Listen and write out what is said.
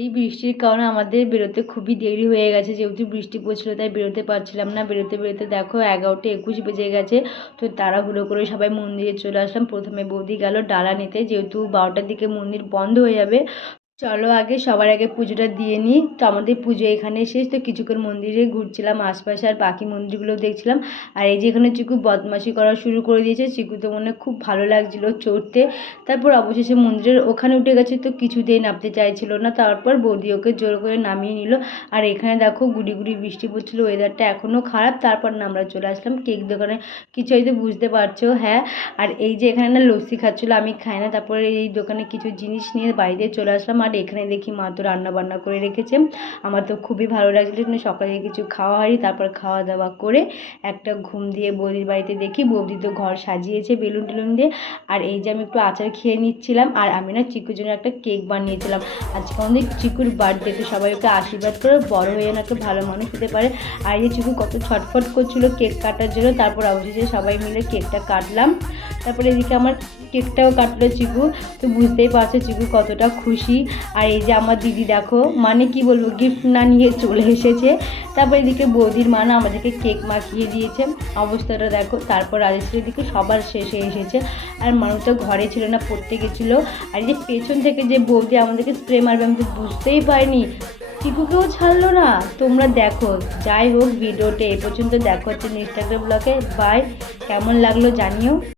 এই বৃষ্টির কারণে আমাদের বেরোতে খুবই দেরি হয়ে গেছে, যেহেতু বৃষ্টি পড়ছিল তাই বেরোতে পারছিলাম না। বেরোতে বেরোতে দেখো 11টা 21 বেজে গেছে। তো তাড়াহুড়ো করে সবাই মন্দিরে চলে আসলাম। প্রথমে বৌদি গেল ডালা নিতে, যেহেতু 12টার দিকে মন্দির বন্ধ হয়ে যাবে। চলো আগে সবার আগে পুজোটা দিয়ে নিই। তো আমাদের পুজো এখানে শেষ। তো কিছুক্ষণ মন্দিরে ঘুরছিলাম আশপাশে, আর বাকি মন্দিরগুলো দেখছিলাম। আর এই যে এখানে চিকু বদমাশি করা শুরু করে দিয়েছে। চিকু তো মনে খুব ভালো লাগছিল চড়তে। তারপর অবশেষে মন্দিরের ওখানে উঠে গেছে, তো কিছুতেই নামতে চাইছিল না। তারপর বৌদি ওকে জোর করে নামিয়ে নিল। আর এখানে দেখো গুড়ি গুড়ি বৃষ্টি পড়ছিল, ওয়েদারটা এখনও খারাপ। তারপর না আমরা চলে আসলাম কেক দোকানে। কিছু হয়তো বুঝতে পারছো, হ্যাঁ। আর এই যে এখানে না লস্যি খাচ্ছিলো, আমি খাই না। তারপরে এই দোকানে কিছু জিনিস নিয়ে বাড়িতে চলে আসলাম। আর এখানে দেখি মা তো রান্না বান্না করে রেখেছে। আমার তো খুবই ভালো লাগছিলো, কিন্তু সকালে কিছু খাওয়া হয়নি। তারপর খাওয়া দাওয়া করে একটা ঘুম দিয়ে বৌদির বাড়িতে দেখি বৌদি তো ঘর সাজিয়েছে বেলুন টেলুন দিয়ে। আর এই যে আমি একটু আচার খেয়ে নিচ্ছিলাম। আর আমি না চিকুর জন্য একটা কেক বানিয়েছিলাম। আজকে আমাদের চিকুর বার্থডে, তো সবাই ওকে আশীর্বাদ করে বড় হয়ে যেন একটা ভালো মানুষ হতে পারে। আর এই চিকু কত ছটফট করছিল কেক কাটার জন্য। তারপর অবশেষে সবাই মিলে কেকটা কাটলাম। তারপরে এদিকে আমার কেকটাও কাটলো চিকু। তো বুঝতেই পারছো চিকু কতটা খুশি। আর এই যে আমার দিদি দেখো, মানে কি বলবো, গিফট না নিয়ে চলে এসেছে। তারপর এদিকে বৌদির মা না আমাদেরকে কেক মাখিয়ে দিয়েছে, অবস্থাটা দেখো। তারপর রাজেশের দিকে সবার শেষে এসেছে। আর মানুষ তো ঘরে ছিল না, পড়তে গেছিলো। আর এই যে পেছন থেকে যে বৌদি আমাদেরকে স্প্রে মারবে, আমি তো বুঝতেই পারিনি। চিকুকেও ছাড়লো না। তোমরা দেখো, যাই হোক ভিডিওটা এ পর্যন্ত। দেখা হচ্ছে নেক্সট একটা ব্লগে। বাই। কেমন লাগলো জানিও।